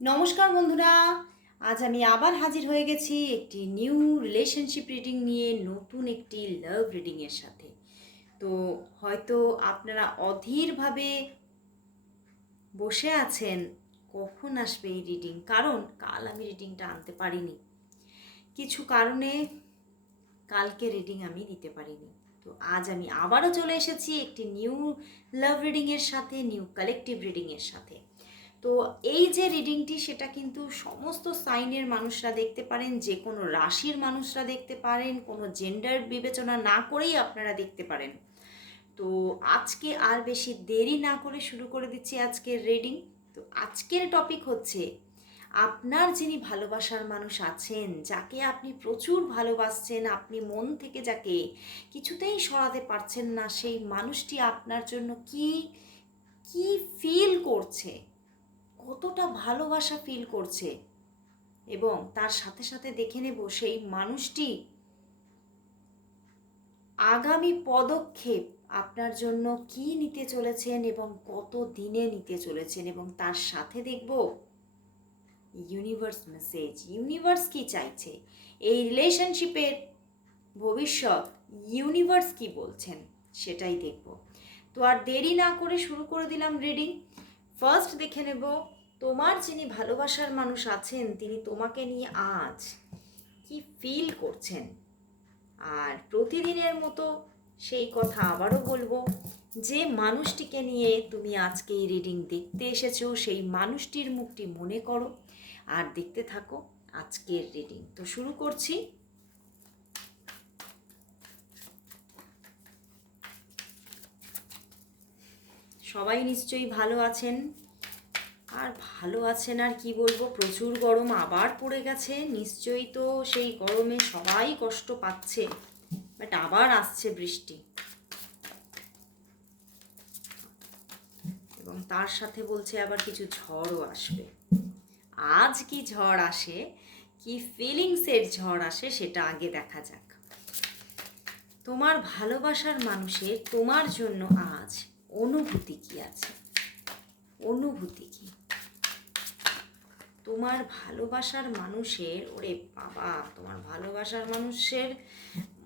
নমস্কার বন্ধুরা। আজ আমি আবার হাজির হয়ে গেছি একটি নিউ রিলেশনশিপ রিডিং নিয়ে, নতুন একটি লাভ রিডিংয়ের সাথে। তো হয়তো আপনারা অধীরভাবে বসে আছেন, কখন আসবে এই রিডিং? কারণ কাল আমি রিডিংটা আনতে পারিনি। কিছু কারণে কালকে রিডিং আমি দিতে পারিনি। তো আজ আমি আবারও চলে এসেছি একটি নিউ লাভ রিডিংয়ের সাথে, নিউ কালেকটিভ রিডিংয়ের সাথে। তো এই যে রিডিংটি সেটা কিন্তু সমস্ত সাইনের মানুষরা দেখতে পারেন, যে কোনো রাশির মানুষরা দেখতে পারেন, কোনো জেন্ডার বিবেচনা না করেই আপনারা দেখতে পারেন। তো আজকে আর বেশি দেরি না করে শুরু করে দিচ্ছি আজকের রিডিং তো আজকের টপিক হচ্ছে, আপনার যিনি ভালোবাসার মানুষ আছেন, যাকে আপনি প্রচুর ভালোবাসছেন, আপনি মন থেকে যাকে কিছুতেই সরাতে পারছেন না, সেই মানুষটি আপনার জন্য কি কি ফিল করছে? কতটা ভালোবাসা ফিল করছে। এবং তার সাথে সাথে দেখে নেব সেই মানুষটি আগামী পদক্ষেপ আপনার জন্য কি নিতে চলেছেন এবং কত দিনে নিতে চলেছেন এবং তার সাথে দেখব ইউনিভার্স মেসেজ ইউনিভার্স কি চাইছে? এই রিলেশনশিপের ভবিষ্যৎ ইউনিভার্স কি বলছেন সেটাই দেখব। তো আর দেরি না করে শুরু করে দিলাম রিডিং ফার্স্ট দেখে নেব তোমার যিনি ভালোবাসার মানুষ আছেন, তিনি তোমাকে নিয়ে আজ কি ফিল করছেন? আর প্রতিদিনের মতো সেই কথা আবারও বলব, যে মানুষটিকে নিয়ে তুমি আজকে এই রিডিং দেখতে এসেছ, সেই মানুষটির মুখটি মনে করো আর দেখতে থাকো আজকের রিডিং তো শুরু করছি। সবাই নিশ্চয়ই ভালো আছেন। আর ভালো আছেন আর কি বলব? প্রচুর গরম আবার পড়ে গেছে। নিশ্চয়ই তো সেই গরমে সবাই কষ্ট পাচ্ছে। বাট আবার আসছে বৃষ্টি। এবং তার সাথে বলছে আবার কিছু ঝড়ও আসবে। আজ কি ঝড় আসে? কি ফিলিংসের ঝড় আসে সেটা আগে দেখা যাক। তোমার ভালোবাসার মানুষের তোমার জন্য আজ অনুভূতি কি আছে? অনুভূতি কি? তোমার ভালোবাসার মানুষের, ওরে বাবা, তোমার ভালোবাসার মানুষের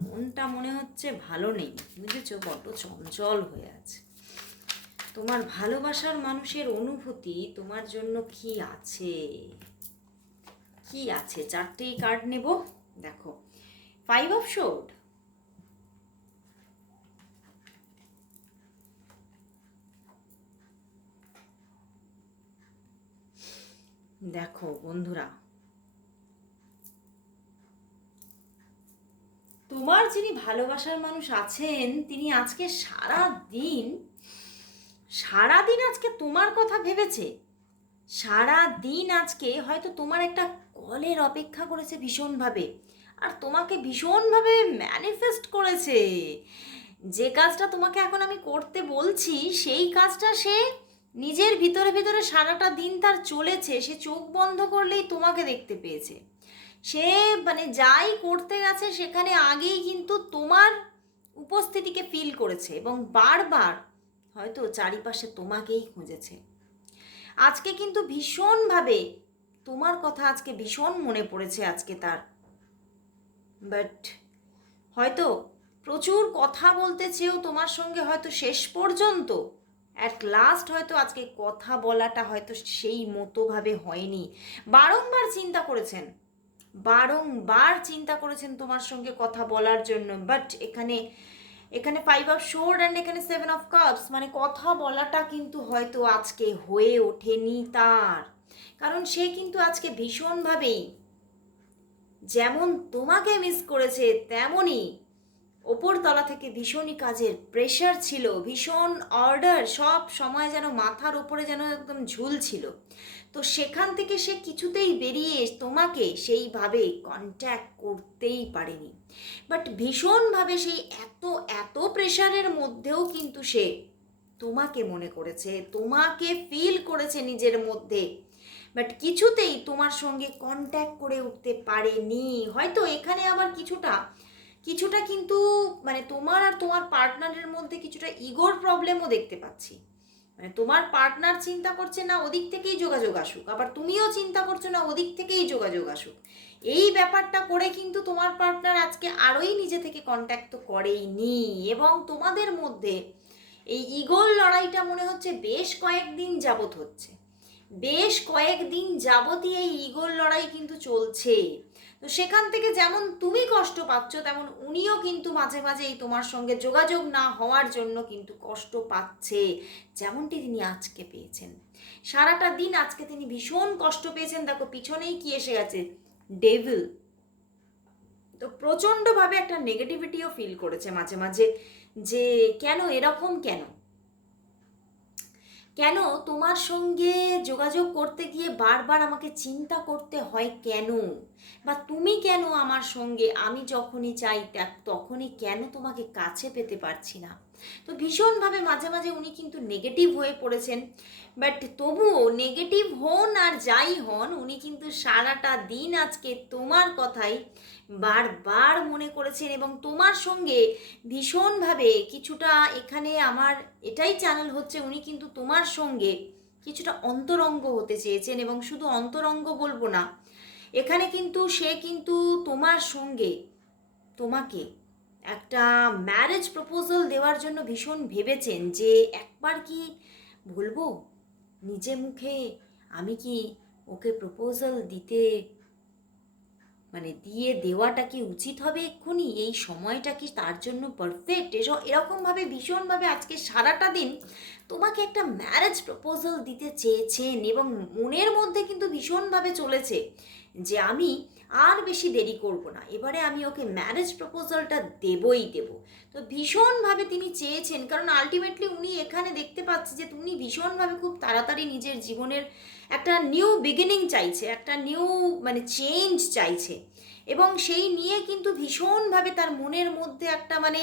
মনটা মনে হচ্ছে ভালো নেই, বুঝেছ? বড্ড চঞ্চল হয়ে আছে। তোমার ভালোবাসার মানুষের অনুভূতি তোমার জন্য কি আছে? কি আছে? চারটেই কার্ড নেব? দেখো ফাইভ অফ শোড দেখো বন্ধুরা। তোমার যিনি ভালোবাসার মানুষ আছেন, তিনি আজকে সারা দিন সারা দিন আজকে তোমার কথা ভেবেছে। সারা দিন আজকে হয়তো তোমার একটা কলের অপেক্ষা করেছে ভীষণভাবে আর তোমাকে ভীষণভাবে ম্যানিফেস্ট করেছে। যে কাজটা তোমাকে এখন আমি করতে বলছি, সেই কাজটা সে নিজের ভিতরে ভিতরে সারাটা দিন তার চলেছে, সে চোখ বন্ধ করলেই তোমাকে দেখতে পেয়েছে। সে মানে যাই করতে গেছে, সেখানে আগেই কিন্তু তোমার উপস্থিতিকে ফিল করেছে এবং বারবার হয়তো চারিপাশে তোমাকেই খুঁজেছে। আজকে কিন্তু ভীষণভাবে তোমার কথা আজকে ভীষণ মনে পড়েছে আজকে তার। বাট হয়তো প্রচুর কথা বলতে চেয়েও তোমার সঙ্গে হয়তো শেষ পর্যন্ত অ্যাট লাস্ট হয়তো আজকে কথা বলাটা হয়তো সেই মতোভাবে হয়নি। বারংবার চিন্তা করেছেন। বারংবার চিন্তা করেছেন তোমার সঙ্গে কথা বলার জন্য। বাট এখানে এখানে ফাইভ অফ শোর অ্যান্ড এখানে সেভেন অফ কাপস মানে কথা বলাটা কিন্তু হয়তো আজকে হয়ে ওঠেনি তার। কারণ সে কিন্তু আজকে ভীষণভাবেই, যেমন তোমাকে মিস করেছে, তেমনই ওপর তলা থেকে ভীষণই কাজের প্রেশার ছিল, ভীষণ অর্ডার সব সময় যেন মাথার ওপরে যেন একদম ঝুল ছিল। তো সেখান থেকে সে কিছুতেই বেরিয়ে তোমাকে সেইভাবে কন্ট্যাক্ট করতেই পারেনি। বাট ভীষণভাবে সেই এত এত প্রেশারের মধ্যেও কিন্তু সে তোমাকে মনে করেছে, তোমাকে ফিল করেছে নিজের মধ্যে। বাট কিছুতেই তোমার সঙ্গে কন্ট্যাক্ট করে উঠতে পারেনি। হয়তো এখানে আবার কিছুটা কিছুটা কিন্তু মানে তোমার আর তোমার পার্টনারের মধ্যে কিছুটা ইগোর প্রবলেমও দেখতে পাচ্ছি। মানে তোমার পার্টনার চিন্তা করছে না ওদিক থেকেই যোগাযোগ আসুক, আবার তুমিও চিন্তা করছ না ওদিক থেকেই যোগাযোগ আসুক। এই ব্যাপারটা করে কিন্তু তোমার পার্টনার আজকে আরোই নিজে থেকে কন্ট্যাক্ট তো করেইনি এবং তোমাদের মধ্যে এই ইগোল লড়াইটা মনে হচ্ছে বেশ কয়েকদিন যাবত হচ্ছে। বেশ কয়েকদিন যাবতই এই ইগোল লড়াই কিন্তু চলছে। তো সেখান থেকে যেমন তুমি কষ্ট পাচ্ছ, তেমন উনিও কিন্তু মাঝে মাঝে এই তোমার সঙ্গে যোগাযোগ না হওয়ার জন্য কিন্তু কষ্ট পাচ্ছে, যেমনটি তিনি আজকে পেয়েছেন। সারাটা দিন আজকে তিনি ভীষণ কষ্ট পেয়েছেন। দেখো, পিছনেই কি এসে গেছে? ডেভিল তো প্রচণ্ডভাবে একটা নেগেটিভিটিও ফিল করেছে মাঝে মাঝে যে কেন এরকম কেন? কেন তোমার সঙ্গে যোগাযোগ করতে গিয়ে বারবার আমাকে চিন্তা করতে হয় কেন? বা তুমি কেন আমার সঙ্গে? আমি যখনই চাই তখনই কেন তোমাকে কাছে পেতে পারছি না? তো ভীষণভাবে মাঝে মাঝে উনি কিন্তু নেগেটিভ হয়ে পড়েছেন। বাট তবুও নেগেটিভ হন আর যাই হন, উনি কিন্তু সারাটা দিন আজকে তোমার কথাই বারবার মনে করেছেন এবং তোমার সঙ্গে ভীষণভাবে কিছুটা এখানে আমার এটাই চ্যানেল হচ্ছে, উনি কিন্তু তোমার সঙ্গে কিছুটা অন্তরঙ্গ হতে চেয়েছেন এবং শুধু অন্তরঙ্গ বলব না, এখানে কিন্তু সে কিন্তু তোমার সঙ্গে তোমাকে একটা ম্যারেজ প্রপোজাল দেওয়ার জন্য ভীষণ ভেবেছেন যে একবার কি বলব? নিজে মুখে আমি কি ওকে প্রপোজাল দিতে মানে দিয়ে দেওয়াটা কি উচিত হবে এক্ষুনি? এই সময়টা কি তার জন্য পারফেক্ট এসব এরকমভাবে, ভীষণভাবে আজকে সারাটা দিন তোমাকে একটা ম্যারেজ প্রপোজাল দিতে চেয়েছেন এবং মনের মধ্যে কিন্তু ভীষণভাবে চলেছে যে আমি আর বেশি দেরি করব না। এবারে আমি ওকে ম্যারেজ প্রপোজালটা দেবই দেব। তো ভীষণভাবে তিনি চেয়েছেন, কারণ আলটিমেটলি উনি এখানে দেখতে পাচ্ছে যে উনি ভীষণভাবে খুব তাড়াতাড়ি নিজের জীবনের একটা নিউ বিগিনিং চাইছে, একটা নিউ মানে চেঞ্জ চাইছে। এবং সেই নিয়ে কিন্তু ভীষণভাবে তার মনের মধ্যে একটা মানে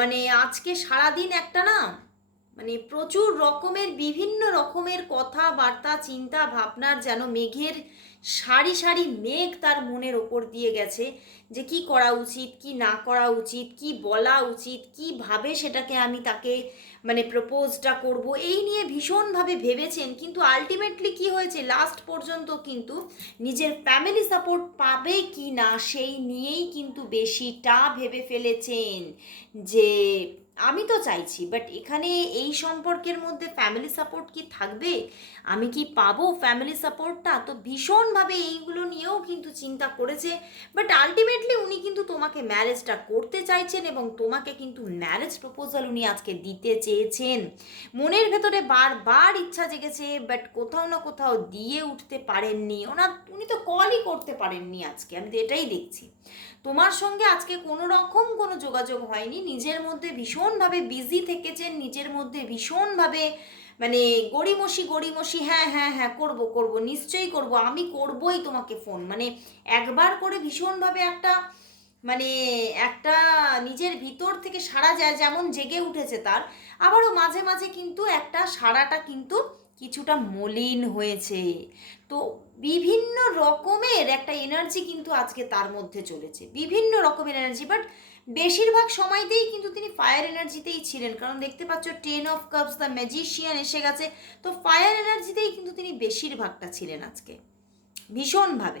মানে আজকে সারাদিন একটা না মানে প্রচুর রকমের, বিভিন্ন রকমের কথাবার্তা চিন্তা ভাবনার যেন মেঘের সারি সারি মেঘ তার মনের ওপর দিয়ে গেছে যে কি করা উচিত, কি না করা উচিত, কি বলা উচিত কীভাবে সেটাকে আমি তাকে মানে প্রপোজটা করব, এই নিয়ে ভীষণভাবে ভেবেছেন। কিন্তু আলটিমেটলি কি হয়েছে? লাস্ট পর্যন্ত কিন্তু নিজের ফ্যামিলি সাপোর্ট পাবে কি না, সেই নিয়েই কিন্তু বেশিটা ভেবে ফেলেছেন যে আমি তো চাইছি বাট এখানে এই সম্পর্কের মধ্যে ফ্যামিলি সাপোর্ট কি থাকবে? আমি কি পাবো ফ্যামিলি সাপোর্টটা তো ভীষণভাবে এইগুলো নিয়েও কিন্তু চিন্তা করেছে বাট আলটিমেটলি উনি কিন্তু তোমাকে ম্যারেজটা করতে চাইছেন এবং তোমাকে কিন্তু ম্যারেজ প্রপোজাল উনি আজকে দিতে চেয়েছেন। মনের ভেতরে বারবার ইচ্ছা জেগেছে বাট কোথাও না কোথাও দিয়ে উঠতে পারেননি। ওনার, উনি তো কলই করতে পারেননি আজকে, আমি তো এটাই দেখছি। তোমার সঙ্গে আজকে কোনো রকম কোনো যোগাযোগ হয়নি, নিজের মধ্যে ভীষণভাবে বিজি থেকেছেন, নিজের মধ্যে ভীষণভাবে মানে গড়িমসি গড়িমসি হ্যাঁ হ্যাঁ হ্যাঁ করব করব, নিশ্চয়ই করব, আমি করবই তোমাকে ফোন মানে একবার করে ভীষণভাবে একটা মানে একটা নিজের ভিতর থেকে সারা যায়, যেমন জেগে উঠেছে তার। আবারও মাঝে মাঝে কিন্তু একটা সারাটা কিন্তু কিছুটা মলিন হয়েছে। তো বিভিন্ন রকমের একটা এনার্জি কিন্তু আজকে তার মধ্যে চলেছে। বিভিন্ন রকমের এনার্জি বাট বেশিরভাগ সময়তেই কিন্তু তিনি ফায়ার এনার্জিতেই ছিলেন। কারণ দেখতে পাচ্ছ ten of cups the magician এসে গেছে। তো ফায়ার এনার্জিতেই কিন্তু তিনি বেশিরভাগটা ছিলেন আজকে। ভীষণভাবে।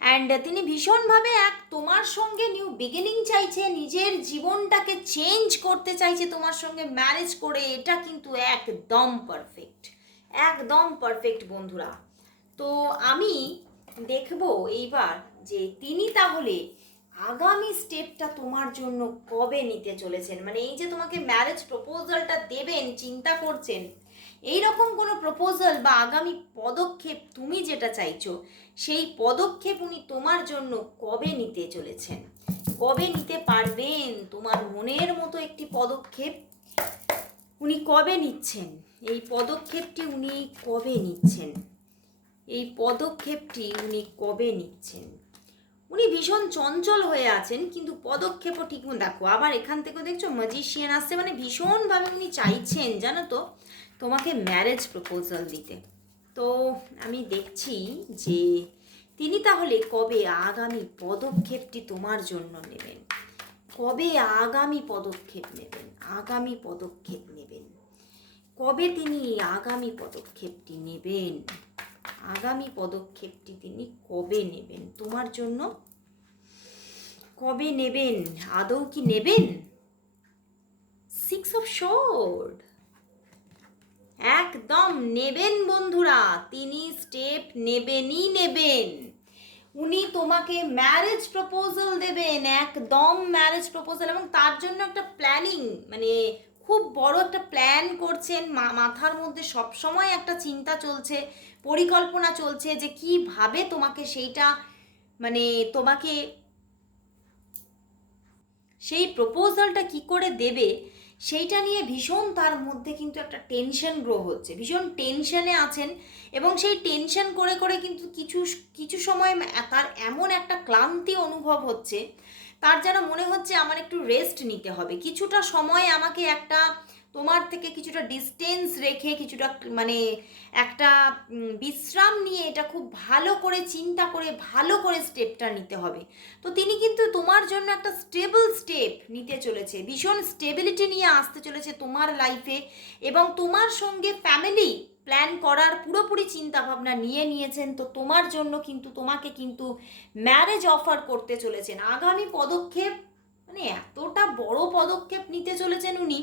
অ্যান্ড তিনি ভীষণভাবে এক তোমার সঙ্গে নিউ বিগিনিং চাইছে, নিজের জীবনটাকে চেঞ্জ করতে চাইছে তোমার সঙ্গে ম্যারেজ করে। এটা কিন্তু একদম পারফেক্ট একদম পারফেক্ট বন্ধুরা। তো আমি দেখব এইবার যে তিনি তাহলে আগামী স্টেপটা তোমার জন্য কবে নিতে চলেছেন? মানে এই যে তোমাকে ম্যারেজ প্রপোজালটা দেবেন, চিন্তা করছেন এই রকম কোনো প্রপোজাল বা আগামী পদক্ষেপ তুমি যেটা চাইছো, সেই পদক্ষেপ উনি তোমার জন্য কবে নিতে চলেছেন? কবে নিতে পারবেন তোমার মনের মতো একটি পদক্ষেপ? উনি কবে নিচ্ছেন? এই পদক্ষেপটি উনি কবে নিচ্ছেন? এই পদক্ষেপটি উনি কবে নিচ্ছেন? উনি ভীষণ চঞ্চল হয়ে আছেন, কিন্তু পদক্ষেপও ঠিক দেখো, আবার এখান থেকেও দেখছ ম্যাজিশিয়ান আসছে মানে ভীষণভাবে উনি চাইছেন, জানো তো, তোমাকে ম্যারেজ প্রপোজাল দিতে। তো আমি দেখছি যে তিনি তাহলে কবে আগামী পদক্ষেপটি তোমার জন্য নেবেন? কবে আগামী পদক্ষেপ নেবেন? আগামী পদক্ষেপ নেবেন? কবে তিনি আগামী পদক্ষেপটি নেবেন? আগামী পদক্ষেপটি তিনি কবে নেবেন? তোমার জন্য? কবে নেবেন? আদৌ কি নেবেন? সিক্স অফ শোর্ড একদম নেবেন বন্ধুরা। তিনি স্টেপ নেবেনই নেবেন। উনি তোমাকে ম্যারেজ প্রপোজাল দেবেন। একদম ম্যারেজ প্রপোজাল এবং তার জন্য একটা প্ল্যানিং মানে খুব বড় একটা প্ল্যান করছেন। মাথার মধ্যে সব সময় একটা চিন্তা চলছে, পরিকল্পনা চলছে যে কীভাবে তোমাকে সেইটা মানে তোমাকে সেই প্রপোজালটা কি করে দেবে, সেইটা নিয়ে ভীষণ তার মধ্যে কিন্তু একটা টেনশন গ্রো হচ্ছে। ভীষণ টেনশনে আছেন এবং সেই টেনশন করে করে কিন্তু কিছু কিছু সময় তার এমন একটা ক্লান্তি অনুভব হচ্ছে তার যেন মনে হচ্ছে আমার একটু রেস্ট নিতে হবে। কিছুটা সময় আমাকে একটা তোমার থেকে কিছুটা ডিস্টেন্স রেখে কিছুটা মানে একটা বিশ্রাম নিয়ে এটা খুব ভালো করে চিন্তা করে, ভালো করে স্টেপটা নিতে হবে। তো তিনি কিন্তু তোমার জন্য একটা স্টেবল স্টেপ নিতে চলেছে। ভীষণ স্টেবিলিটি নিয়ে আসতে চলেছে তোমার লাইফে এবং তোমার সঙ্গে ফ্যামিলি প্ল্যান করার পুরোপুরি চিন্তা ভাবনা নিয়ে নিয়েছেন। তো তোমার জন্য কিন্তু তোমাকে কিন্তু ম্যারেজ অফার করতে চলেছেন। আগামী পদক্ষেপ মানে এতটা বড় পদক্ষেপ নিতে চলেছেন উনি।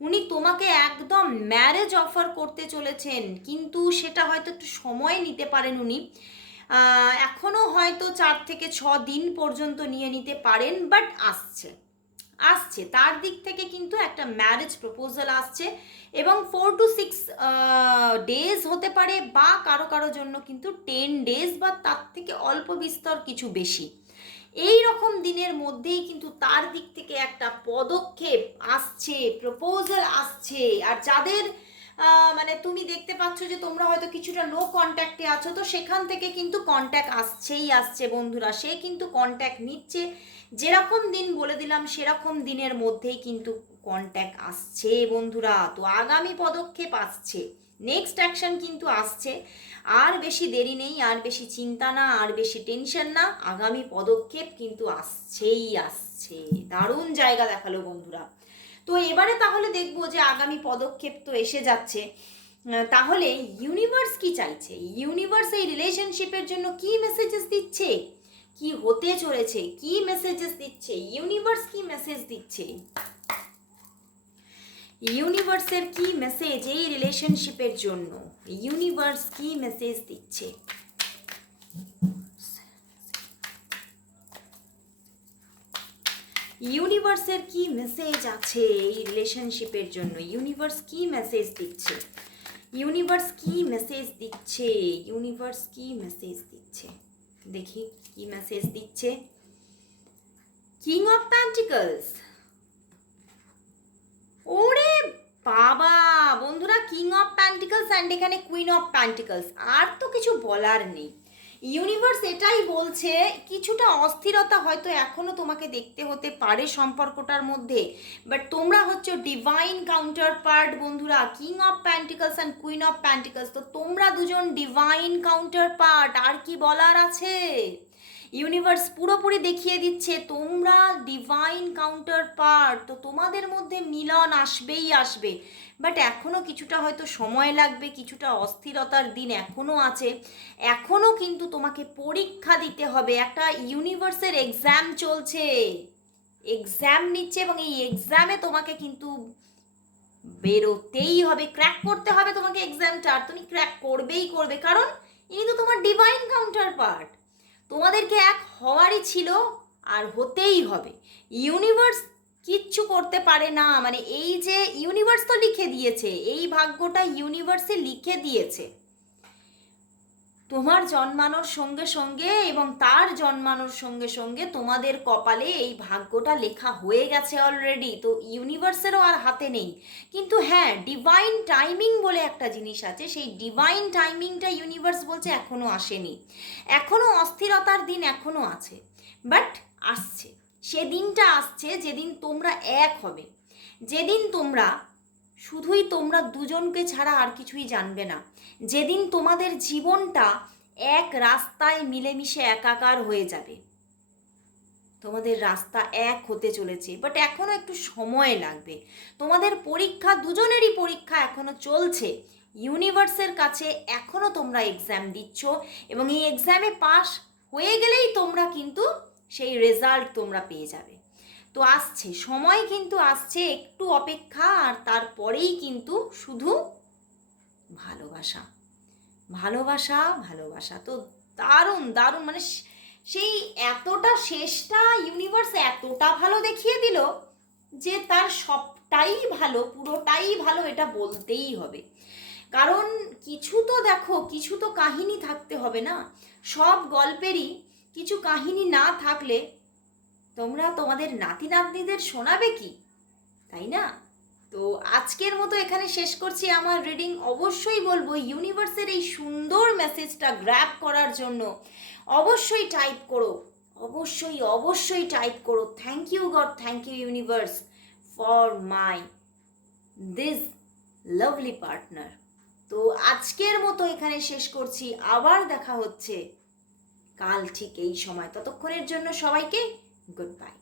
উনি তোমাকে একদম ম্যারেজ অফার করতে চলেছেন। কিন্তু সেটা হয়তো একটু সময় নিতে পারেন উনি। আহ, এখনও হয়তো চার থেকে ছ দিন পর্যন্ত নিয়ে নিতে পারেন বাট আসছে। আসছে। তার দিক থেকে কিন্তু একটা ম্যারেজ প্রপোজাল আসছে এবং ফোর টু সিক্স ডেজ হতে পারে বা কারও কারও জন্য কিন্তু টেন ডেজ বা তার থেকে অল্প বিস্তর কিছু বেশি। এই রকম দিনের মধ্যেই কিন্তু তার দিক থেকে একটা পদক্ষেপ আসছে প্রপোজাল আসছে। আর যাদের মানে তুমি দেখতে পাচ্ছ যে তোমরা হয়তো কিছুটা নো কন্ট্যাক্টে আছো, তো সেখান থেকে কিন্তু কন্ট্যাক্ট আসছেই আসছে বন্ধুরা। সে কিন্তু কন্ট্যাক্ট নিচ্ছে। যেরকম দিন বলে দিলাম, সেরকম দিনের মধ্যেই কিন্তু কন্ট্যাক্ট আসছে বন্ধুরা। তো আগামী পদক্ষেপ আসছে। নেক্সট অ্যাকশন কিন্তু আসছে। আর বেশি দেরি নেই, আর বেশি চিন্তা না, আর বেশি টেনশন না। আগামী পদক্ষেপ কিন্তু আসছেই আসছে। দারুণ জায়গা দেখাল বন্ধুরা। তো এবারে তাহলে দেখব যে আগামী পদক্ষেপ তো এসে যাচ্ছে। তাহলে ইউনিভার্স কি চাইছে? ইউনিভার্স এই রিলেশনশিপের জন্য কি মেসেজেস দিচ্ছে? কি হতে চলেছে? কি মেসেজেস দিচ্ছে? ইউনিভার্স কি মেসেজ দিচ্ছে? ইউনিভার্সের কি মেসেজ এই রিলেশনশিপের জন্য? ইউনিভার্স কি মেসেজ দিচ্ছে? ইউনিভার্সের কি মেসেজ আছে এই রিলেশনশিপের জন্য? ইউনিভার্স কি মেসেজ দিচ্ছে? ইউনিভার্স কি মেসেজ দিচ্ছে? ইউনিভার্স কি মেসেজ দিচ্ছে? দেখি, কি মেসেজ দিচ্ছে? কিং অফ প্যান্টিকলস ওরে বাবা! বন্ধুরা কিং অফ প্যান্টিকলস অ্যান্ড এখানে কুইন অফ প্যান্টিকলস আর তো কিছু বলার নেই। ইউনিভার্স এটাই বলছে, কিছুটা অস্থিরতা হয়তো এখনও তোমাকে দেখতে হতে পারে সম্পর্কটার মধ্যে। বাট তোমরা হচ্ছে ডিভাইন কাউন্টার পার্ট বন্ধুরা king of pentacles and queen of pentacles তো তোমরা দুজন ডিভাইন কাউন্টার পার্ট আর কি বলার আছে? ইউনিভার্স পুরোপুরি দেখিয়ে দিচ্ছে, তোমরা ডিভাইন কাউন্টার পার্ট তো তোমাদের মধ্যে মিলন আসবেই আসবে। বাট এখনও কিছুটা হয়তো সময় লাগবে, কিছুটা অস্থিরতার দিন এখনও আছে। এখনও কিন্তু তোমাকে পরীক্ষা দিতে হবে, একটা ইউনিভার্সের এক্সাম চলছে। এক্সাম নিচ্ছে এবং এই এক্সামে তোমাকে কিন্তু বেরোতেই হবে ক্র্যাক করতে হবে তোমাকে এক্সামটা আর তুমি ক্র্যাক করবেই করবে, কারণ ইনি তো তোমার ডিভাইন কাউন্টার পার্ট তোমাদেরকে এক হওয়ারই ছিল আর হতেই হবে। ইউনিভার্স কিচ্ছু করতে পারে না। মানে এই যে ইউনিভার্স তো লিখে দিয়েছে, এই ভাগ্যটা ইউনিভার্সে লিখে দিয়েছে। তোমার জন্মানোর সঙ্গে সঙ্গে এবং তার জন্মানোর সঙ্গে সঙ্গে তোমাদের কপালে এই ভাগ্যটা লেখা হয়ে গেছে অলরেডি তো ইউনিভার্সেরও আর হাতে নেই। কিন্তু হ্যাঁ ডিভাইন টাইমিং বলে একটা জিনিস আছে, সেই ডিভাইন টাইমিংটা ইউনিভার্স বলছে এখনও আসেনি। এখনও অস্থিরতার দিন এখনও আছে বাট আসছে। সেদিনটা আসছে যেদিন তোমরা এক হবে। যেদিন তোমরা শুধুই তোমরা দুজনকে ছাড়া আর কিছুই জানবে না। যেদিন তোমাদের জীবনটা এক রাস্তায় মিলেমিশে একাকার হয়ে যাবে। তোমাদের রাস্তা এক হতে চলেছে বাট এখনও একটু সময় লাগবে। তোমাদের পরীক্ষা, দুজনেরই পরীক্ষা এখনও চলছে। ইউনিভার্সের কাছে এখনও তোমরা এক্সাম দিচ্ছ এবং এই এক্সামে পাস হয়ে গেলেই তোমরা কিন্তু সেই রেজাল্ট তোমরা পেয়ে যাবে। তো আসছে। সময় কিন্তু আসছে, একটু অপেক্ষা আর তারপরেই কিন্তু শুধু ভালোবাসা। ভালোবাসা ভালোবাসা তো দারুণ দারুণ। মানে সেই এতটা শেষটা ইউনিভার্স এতটা ভালো দেখিয়ে দিল যে তার সবটাই ভালো, পুরোটাই ভালো এটা বলতেই হবে। কারণ কিছু তো দেখো, কিছু তো কাহিনী থাকতে হবে না। সব গল্পেরই কিছু কাহিনী না থাকলে তোমরা তোমাদের নাতি নাতনিদের শোনাবে কি? তাই না? তো আজকের মতো এখানে শেষ করছি আমার রিডিং অবশ্যই বলব ইউনিভার্সের এই সুন্দর মেসেজটা গ্র্যাব করার জন্য অবশ্যই টাইপ করো। অবশ্যই অবশ্যই টাইপ করো। Thank you God thank you universe for my this lovely partner তো আজকের মতো এখানে শেষ করছি। আবার দেখা হচ্ছে। কাল ঠিক এই সময়। ততক্ষণের জন্য সবাইকে গুড বাই